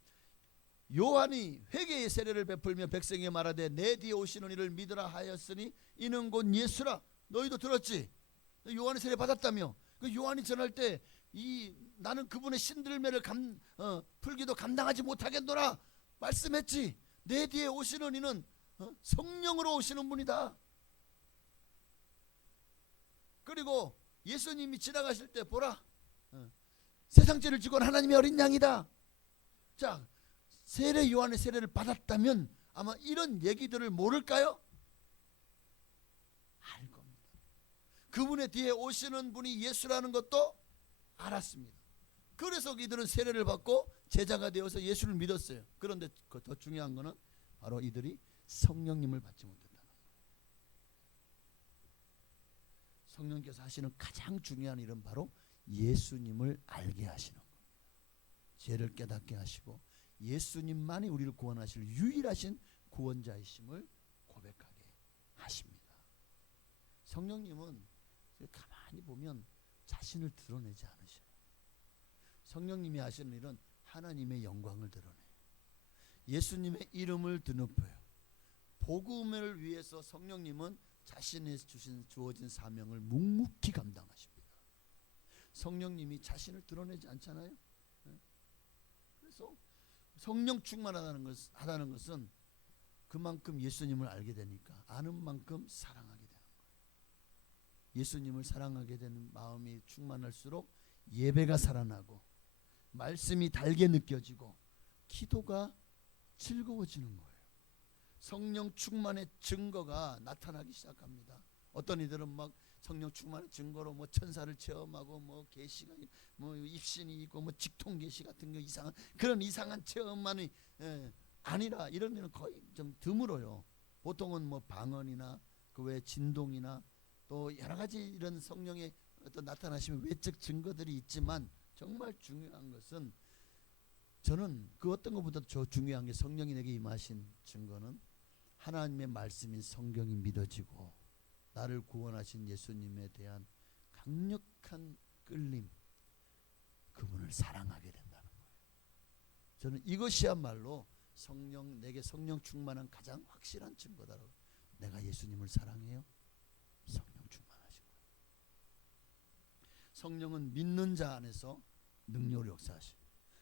요한이 회개의 세례를 베풀며 백성에게 말하되 내 뒤에 오시는 이를 믿으라 하였으니 이는 곧 예수라. 너희도 들었지? 요한의 세례 받았다며. 그 요한이 전할 때 이 나는 그분의 신들매를 풀기도 감당하지 못하겠노라 말씀했지. 내 뒤에 오시는 이는 성령으로 오시는 분이다. 그리고 예수님이 지나가실 때 보라, 세상 죄를 지고 하나님의 어린 양이다. 자, 세례 요한의 세례를 받았다면 아마 이런 얘기들을 모를까요? 알 겁니다. 그분의 뒤에 오시는 분이 예수라는 것도 알았습니다. 그래서 이들은 세례를 받고 제자가 되어서 예수를 믿었어요. 그런데 더 중요한 거는 바로 이들이 성령님을 받지 못했다는 거예요. 성령께서 하시는 가장 중요한 일은 바로 예수님을 알게 하시는 겁니다. 죄를 깨닫게 하시고 예수님만이 우리를 구원하실 유일하신 구원자이심을 고백하게 하십니다. 성령님은 가만히 보면 자신을 드러내지 않으셔요. 성령님이 하시는 일은 하나님의 영광을 드러내요. 예수님의 이름을 드높여요. 복음을 위해서 성령님은 자신의 주어진 사명을 묵묵히 감당하십니다. 성령님이 자신을 드러내지 않잖아요. 그래서 성령 충만하다는 것은 그만큼 예수님을 알게 되니까 아는 만큼 사랑하게 되는 거예요. 예수님을 사랑하게 되는 마음이 충만할수록 예배가 살아나고 말씀이 달게 느껴지고 기도가 즐거워지는 거예요. 성령 충만의 증거가 나타나기 시작합니다. 어떤 이들은 막 성령 충만의 증거로 뭐 천사를 체험하고 뭐 계시가 뭐 입신이 있고 뭐 직통 계시 같은 거 이상한 체험만이 아니라 이런 데는 거의 좀 드물어요. 보통은 뭐 방언이나 그 외 진동이나 또 여러 가지 이런 성령의 어떤 나타나시는 외적 증거들이 있지만 정말 중요한 것은 저는 그 어떤 것보다 더 중요한 게 성령이 내게 임하신 증거는 하나님의 말씀인 성경이 믿어지고 나를 구원하신 예수님에 대한 강력한 끌림, 그분을 사랑하게 된다는 거예요. 저는 이것이야말로 내게 성령 충만한 가장 확실한 증거다라고. 내가 예수님을 사랑해요? 성령 충만하신 거예요. 성령은 믿는 자 안에서 능력을 역사하시고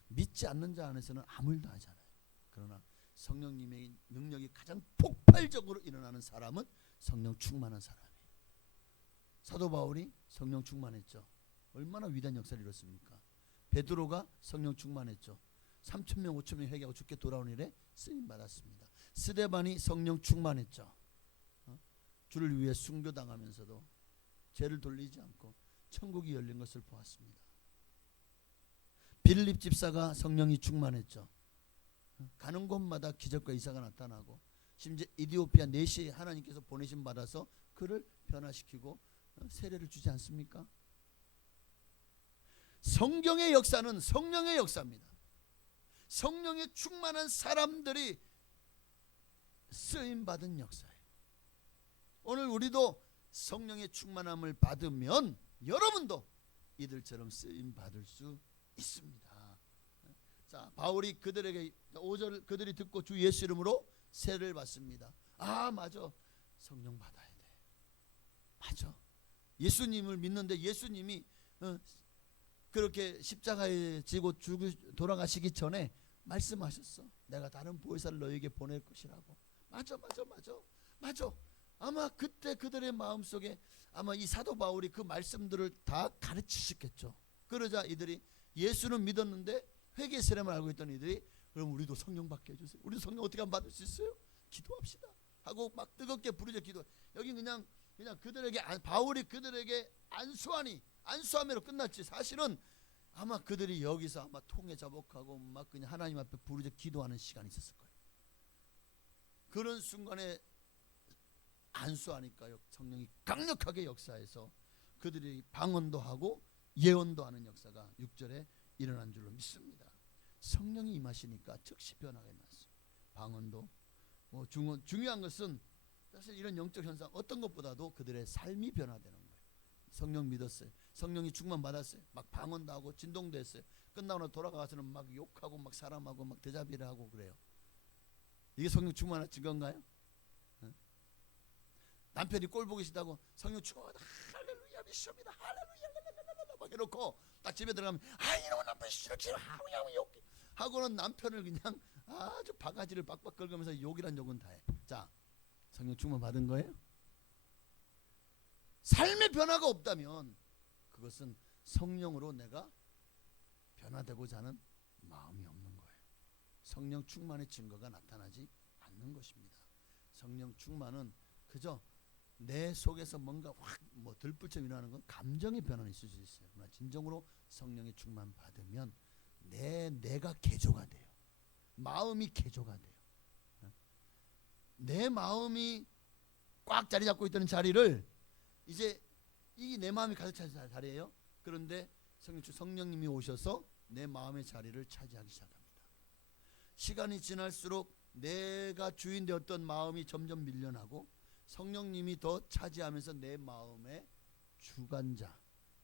믿지 않는 자 안에서는 아무 일도 하지 않아요. 그러나 성령님의 능력이 가장 폭발적으로 일어나는 사람은 성령 충만한 사람이에요. 사도 바울이 성령 충만했죠. 얼마나 위대한 역사를 이뤘습니까? 베드로가 성령 충만했죠. 3,000명 5,000명 회개하고 죽게 돌아온 일에 쓰임 받았습니다. 스데반이 성령 충만했죠. 주를 위해 순교당하면서도 죄를 돌리지 않고 천국이 열린 것을 보았습니다. 빌립 집사가 성령이 충만했죠. 가는 곳마다 기적과 이사가 나타나고 심지어 이디오피아 내시에 하나님께서 보내심 받아서 그를 변화시키고 세례를 주지 않습니까? 성경의 역사는 성령의 역사입니다. 성령에 충만한 사람들이 쓰임받은 역사예요. 오늘 우리도 성령의 충만함을 받으면 여러분도 이들처럼 쓰임받을 수 있습니다. 자, 바울이 그들에게 5절 그들이 듣고 주 예수 이름으로 세례를 받습니다. 아, 맞아. 성령 받아야 돼. 맞아. 예수님을 믿는데 예수님이 그렇게 십자가에 지고 돌아가시기 전에 말씀하셨어. 내가 다른 보혜사를 너에게 보낼 것이라고. 맞아. 아마 그때 그들의 마음속에 아마 이 사도 바울이 그 말씀들을 다 가르치셨겠죠. 그러자 이들이 예수는 믿었는데 회개 세례만 알고 있던 이들이 그럼 우리도 성령 받게 해주세요. 우리도 성령 어떻게 하면 받을 수 있어요? 기도합시다 하고 막 뜨겁게 부르짖어 기도. 여기 그냥 그들에게 바울이 그들에게 안수함으로 끝났지. 사실은 아마 그들이 여기서 아마 통에 자복하고 막 그냥 하나님 앞에 부르짖어 기도하는 시간이 있었을 거예요. 그런 순간에 안수하니까요 성령이 강력하게 역사해서 그들이 방언도 하고 예언도 하는 역사가 6절에 일어난 줄로 믿습니다. 성령이 임하시니까 즉시 변화가 일어났어요. 방언도 뭐 중요한 것은 사실 이런 영적 현상 어떤 것보다도 그들의 삶이 변화되는 거예요. 성령 믿었어요. 성령이 충만 받았어요. 막 방언도 하고 진동도 했어요. 끝나고 돌아가서는 막 욕하고 막 사람하고 막 대자비를 하고 그래요. 이게 성령 충만한 증거인가요? 남편이 꼴 보기 싫다고 성령 충만하다 할렐루야 남편이 시험이다 할렐루야 막 해놓고 딱 집에 들어가면 이놈의 남편이 싫지 하고는 남편을 그냥 아주 바가지를 빡빡 긁으면서 욕이란 욕은 다 해. 자, 성령 충만 받은 거예요? 삶의 변화가 없다면 그것은 성령으로 내가 변화되고자 하는 마음이 없는 거예요. 성령 충만의 증거가 나타나지 않는 것입니다. 성령 충만은 그저 내 속에서 뭔가 확 뭐 들불처럼 일어나는 건 감정의 변화는 있을 수 있어요. 그러나 진정으로 성령의 충만 받으면 내가 개조가 돼요. 마음이 개조가 돼요. 내 마음이 꽉 자리 잡고 있던 자리를 이제 이 내 마음이 가득 찬 자리예요. 그런데 성령님이 오셔서 내 마음의 자리를 차지하기 시작합니다. 시간이 지날수록 내가 주인 되었던 마음이 점점 밀려나고 성령님이 더 차지하면서 내 마음의 주관자,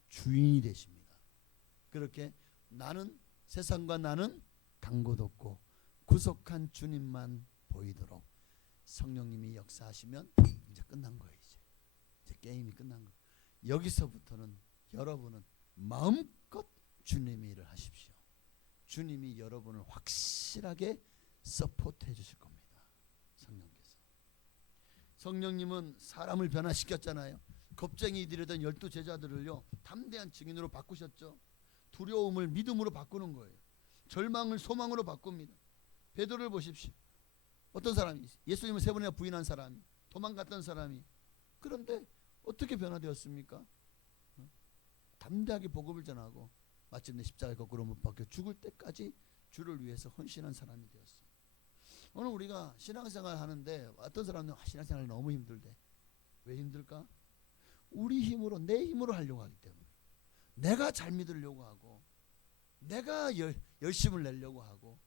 주인이 되십니다. 그렇게 나는 세상과 나는 간 곳 없고 구속한 주님만 보이도록 성령님이 역사하시면 이제 끝난 거예요. 이제 게임이 끝난 거예요. 여기서부터는 여러분은 마음껏 주님의 일을 하십시오. 주님이 여러분을 확실하게 서포트해 주실 겁니다. 성령님은 사람을 변화시켰잖아요. 겁쟁이들이던 12제자들을요 담대한 증인으로 바꾸셨죠. 두려움을 믿음으로 바꾸는 거예요. 절망을 소망으로 바꿉니다. 베드로를 보십시오. 어떤 사람이 예수님을 3번이나 부인한 사람이, 도망갔던 사람이, 그런데 어떻게 변화되었습니까? 담대하게 복음을 전하고 마침내 십자가에 거꾸로 못 박혀 죽을 때까지 주를 위해서 헌신한 사람이 되었어요. 오늘 우리가 신앙생활 하는데 어떤 사람은 신앙생활이 너무 힘들대. 왜 힘들까? 우리 힘으로, 내 힘으로 하려고 하기 때문에, 내가 잘 믿으려고 하고 내가 열심을 내려고 하고.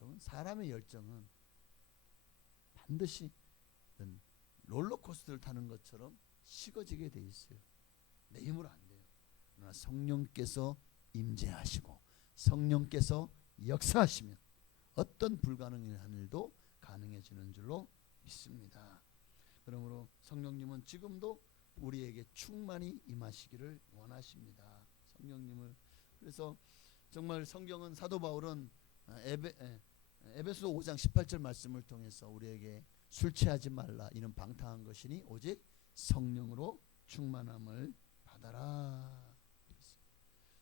여러분, 사람의 열정은 반드시 롤러코스터를 타는 것처럼 식어지게 돼 있어요. 내 힘으로 안 돼요. 그러나 성령께서 임재하시고 성령께서 역사하시면 어떤 불가능한 일도 가능해지는 줄로 믿습니다. 그러므로 성령님은 지금도 우리에게 충만히 임하시기를 원하십니다. 성령님을. 그래서 정말 성경은, 사도 바울은 에베소 5장 18절 말씀을 통해서 우리에게 술 취하지 말라, 이는 방탕한 것이니 오직 성령으로 충만함을 받아라.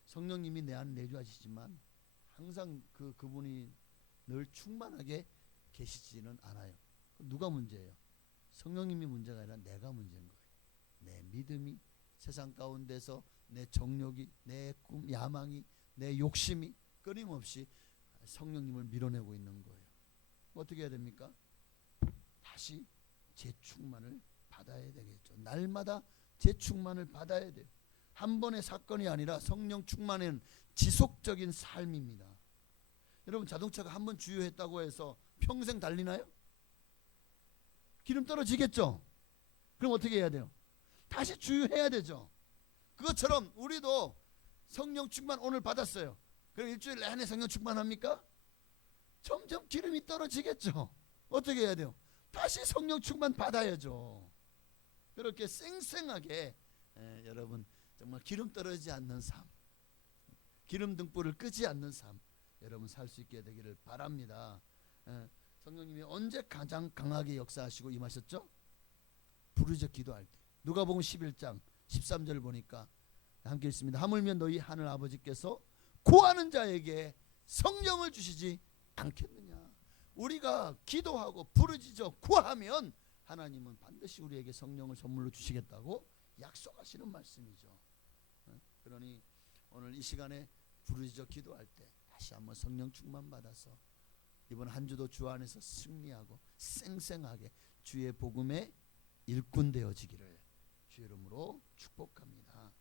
성령님이 내 안에 내주하시지만 항상 그분이 늘 충만하게 계시지는 않아요. 누가 문제예요? 성령님이 문제가 아니라 내가 문제인 거예요. 내 믿음이 세상 가운데서 내 정욕이, 내 꿈, 야망이, 내 욕심이 끊임없이 성령님을 밀어내고 있는 거예요. 어떻게 해야 됩니까? 다시 재충만을 받아야 되겠죠. 날마다 재충만을 받아야 돼요. 한 번의 사건이 아니라 성령 충만은 지속적인 삶입니다. 여러분, 자동차가 한 번 주유했다고 해서 평생 달리나요? 기름 떨어지겠죠? 그럼 어떻게 해야 돼요? 다시 주유해야 되죠. 그것처럼 우리도 성령 충만 오늘 받았어요. 그럼 일주일 내내 성령 충만합니까? 점점 기름이 떨어지겠죠. 어떻게 해야 돼요? 다시 성령 충만 받아야죠. 그렇게 쌩쌩하게 여러분 정말 기름 떨어지지 않는 삶, 기름 등불을 끄지 않는 삶, 여러분 살 수 있게 되기를 바랍니다. 성령님이 언제 가장 강하게 역사하시고 임하셨죠? 부르짖어 기도할 때. 누가복음 11장 13절을 보니까 함께 읽습니다. 하물며 너희 하늘 아버지께서 구하는 자에게 성령을 주시지 않겠느냐. 우리가 기도하고 부르짖어 구하면 하나님은 반드시 우리에게 성령을 선물로 주시겠다고 약속하시는 말씀이죠. 그러니 오늘 이 시간에 부르짖어 기도할 때 다시 한번 성령 충만 받아서 이번 한 주도 주 안에서 승리하고 쌩쌩하게 주의 복음의 일꾼 되어지기를 주의 이름으로 축복합니다.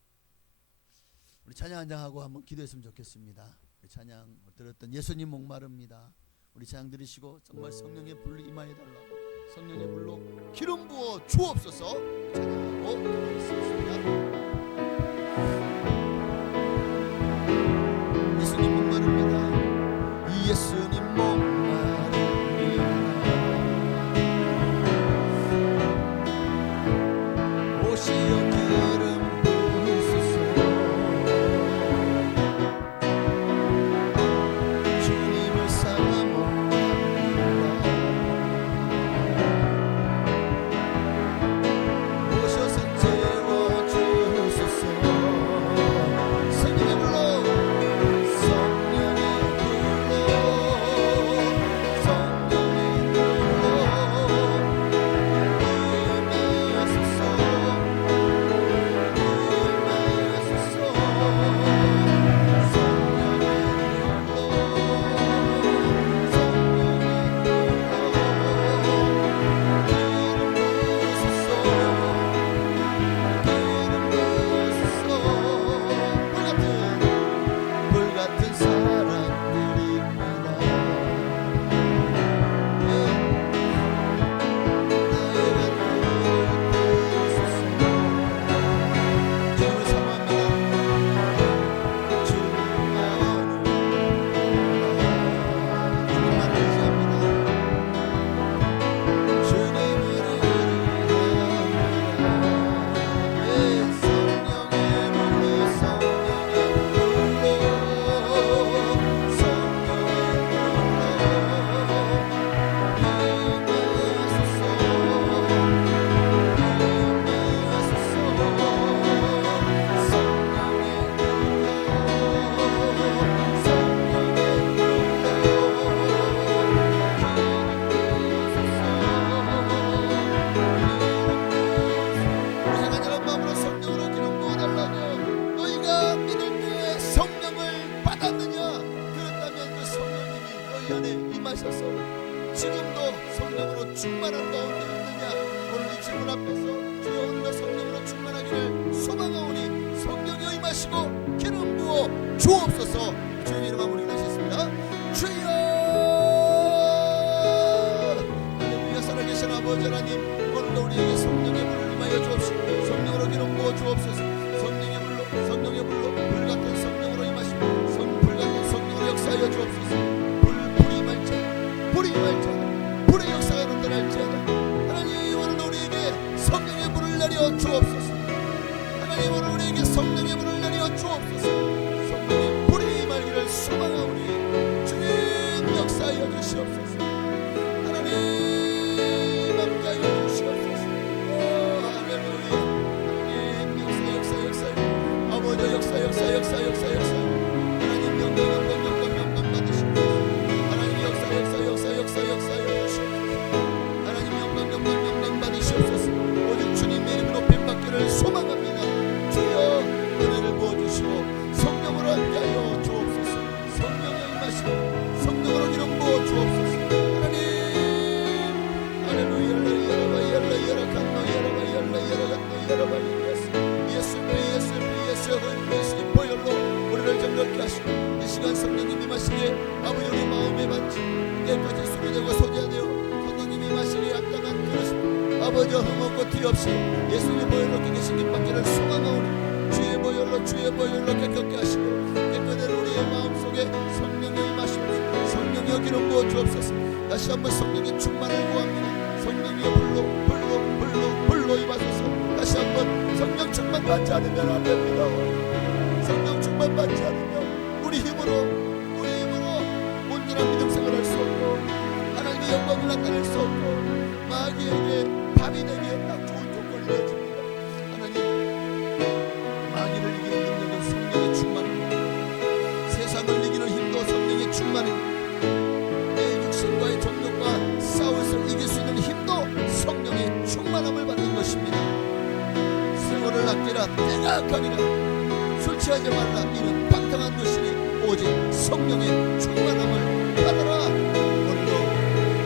우리 찬양 한 장하고 한번 기도했으면 좋겠습니다. 우리 찬양 들었던 예수님 목마릅니다. 우리 찬양 들으시고 정말 성령의 불로 임하여 달라고, 성령의 불로 기름 부어 주옵소서. 찬양하고 기도했습니다. 예수님 목마릅니다. 예수님 목마릅니다. 오시어 기름 임하셔서 지금도 성령으로 충만한 가운데 있느냐? 오늘 이 질문 앞에서 주여 오늘도 성령으로 충만하기를 소망하오니 성령이 임하시고 기름 부어 주옵소서. 주의 이름 한번 기도하시겠습니다. 주여 할렐루야. 살아계신 아버지 하나님, 오늘도 우리에게 성령의 불을 임하여 주옵시고 성령으로 기름 부어 주옵소서. 성령의 불로 불같은 성령으로 임하시고 불같은 성령으로 역사하여 주옵소서. 불이 임할지어다. 불의 역사가 나타날지어다. 하나님 오늘 우리에게 성령의 불을 내려 주옵소서. 하나님 오늘 우리에게 성령의 불을 내려 주옵소서. 성령의 불이 임하기를 소망하오니 주님 역사하여 주시옵소서. 하나님 함께하여 주시옵소서. 오 할렐루야. 하나님 역사 아버지 역사 하나님 영광 받으시옵소서. 하나님 역사하여 주시옵소서. 하나님 영광 받으시옵소서. 오직 주님의 이름으로 뱀받기를 소망합니다. 주여 은혜를 부어주시고 성령으로 함께하여 주옵소서. 성령의 임하시고 성령으로 기름 부어 주옵소서. 하나님 할렐루야. 예수의 보혈로 우리를 정결케 하시고 이 시간 성령님이 마시기에 아버지 우리 마음에 받지 깨끗이 수리되고 소재되어 성령님이 마시기에 합당한 그릇 아버지 흠없고 티 없이 예수의 보혈로 깨끗이 기받기를 소망하오니 주의 보혈로 깨끗게 하시고 깨끗한 우리의 마음속에 성령이 임하시옵소서. 성령이여 기름 부어 주옵소서. 다시 한번 성령의 충만을 구합니다. 성령이여 불로 임하소서. 다시 한번 성령 충만 받지 않으면 안 됩니다. 성령 충만 받지 않으면 우리 힘으로 온전한 믿음 생활할 수 없고 하나님의 영광을 나타낼 수 없고 마귀에게 밥이 되기에 딱 좋은 조건이 되어집니다. 하나님 마귀를 이기는 능력은 성령의 충만입니다. 세상을 이기는 힘도 성령의 충만입니다. 내 육신과의 정욕과 싸워서 이길 수 있는 힘도 성령의 충만함을 받는 것입니다. 세월을 아끼라 때가 가니라 술 취하지 말라 이는 방탕한 것이니 오직 성령의 충만함을 받아라. 오늘도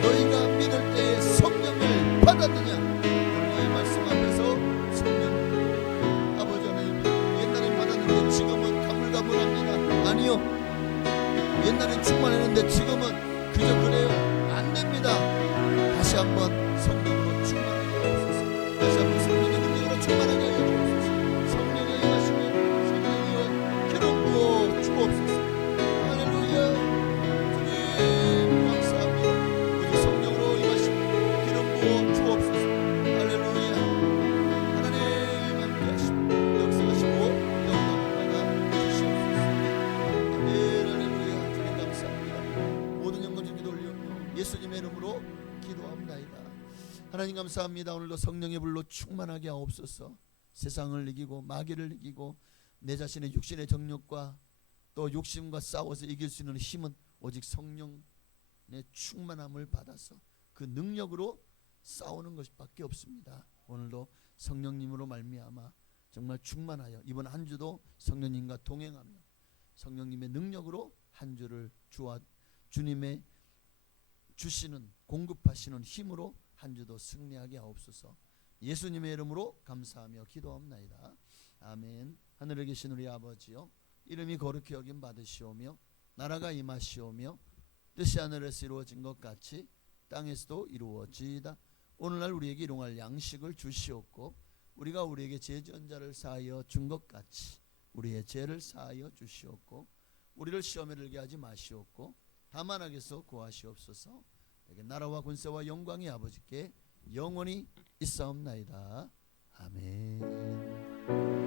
너희가 믿을 때에 성령을 받았느냐? 오늘 이 말씀 앞에서 성령 아버지 하나님 옛날엔 받았는데 지금은 가물가물합니다. 아니요, 옛날엔 충만했는데 지금은 그저 그래요? 안 됩니다. 다시 한번 성령으로 충만하게 하옵소서. 다시 한번 성령의 능력으로 충만하게 하여 주옵소서. 성령의 임하시고 성령이여 기름 부어 주옵소서. 할렐루야. 주님 감사합니다. 우리 성령으로 임하시고 기름 부어 주옵소서. 할렐루야. 하나님 함께하시고 역사하시고 영광을 받아 주시옵소서. 아멘. 할렐루야. 주님 감사합니다. 모든 영광 주께 돌리오며 예수님의 이름으로 기도합나이다. 하나님 감사합니다. 오늘도 성령의 불로 충만하게 하옵소서. 세상을 이기고 마귀를 이기고 내 자신의 육신의 정욕과 또 욕심과 싸워서 이길 수 있는 힘은 오직 성령의 충만함을 받아서 그 능력으로 싸우는 것밖에 없습니다. 오늘도 성령님으로 말미암아 정말 충만하여 이번 한 주도 성령님과 동행하며 성령님의 능력으로 한 주를 주님의 주시는 공급하시는 힘으로 한 주도 승리하게 하옵소서. 예수님의 이름으로 감사하며 기도합나이다. 아멘. 하늘에 계신 우리 아버지요, 이름이 거룩히 여김 받으시오며 나라가 임하시오며 뜻이 하늘에서 이루어진 것 같이 땅에서도 이루어지이다. 오늘날 우리에게 일용할 양식을 주시옵고 우리가 우리에게 죄 지은 자를 사하여 준 것 같이 우리의 죄를 사하여 주시옵고 우리를 시험에 들게 하지 마시옵고 다만 악에서 구하시옵소서. 내게 나라와 권세와 영광이 아버지께 영원히 있사옵나이다. 아멘.